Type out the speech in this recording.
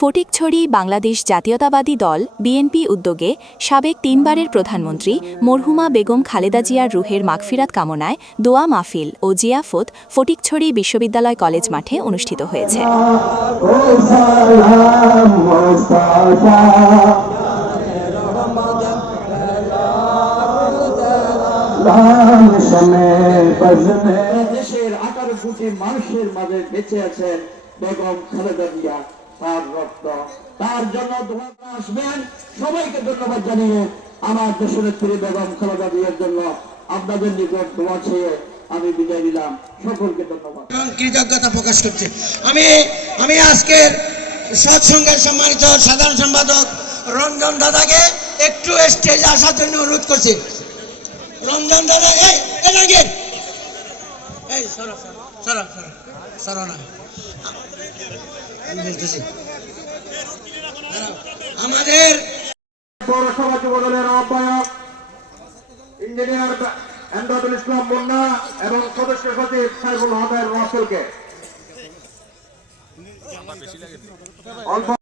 ফটিকছড়ি বাংলাদেশ জাতীয়তাবাদী দল বিএনপি উদ্যোগে সাবেক 3 বারের প্রধানমন্ত্রী মরহুমা বেগম খালেদা জিয়ার রুহের মাগফিরাত কামনায় দোয়া মাহফিল ও জিয়াফত ফটিকছড়ি বিশ্ববিদ্যালয় কলেজ মাঠে অনুষ্ঠিত হয়েছে। দেশের 18 কোটি মানুষের মাঝে বেঁচে আছেন বেগম খালেদা জিয়া, তার রক্ত তার জন্য দোয়া আসবেন। সবাইকে ধন্যবাদ জানিয়ে আমার দেশনেত্রী বেগম খালেদা জিয়ার জন্য আপনাদের নিকট দোয়া চেয়ে আমি বিদায় নিলাম। সকলকে ধন্যবাদ এবং কৃতজ্ঞতা প্রকাশ করছি। আমি আজকের সৎসঙ্গের সম্মানিত সাধারণ সম্পাদক রঞ্জন দাদাকে একটু স্টেজে আসার জন্য অনুরোধ করছি। রঞ্জন দাদা আমাদের পৌরসভা যুবদলের আহ্বায়ক ইঞ্জিনিয়ার এমদাদুল ইসলাম মুন্না এবং সদস্য সচিব সাইফুল আহমেদ রাসেলকে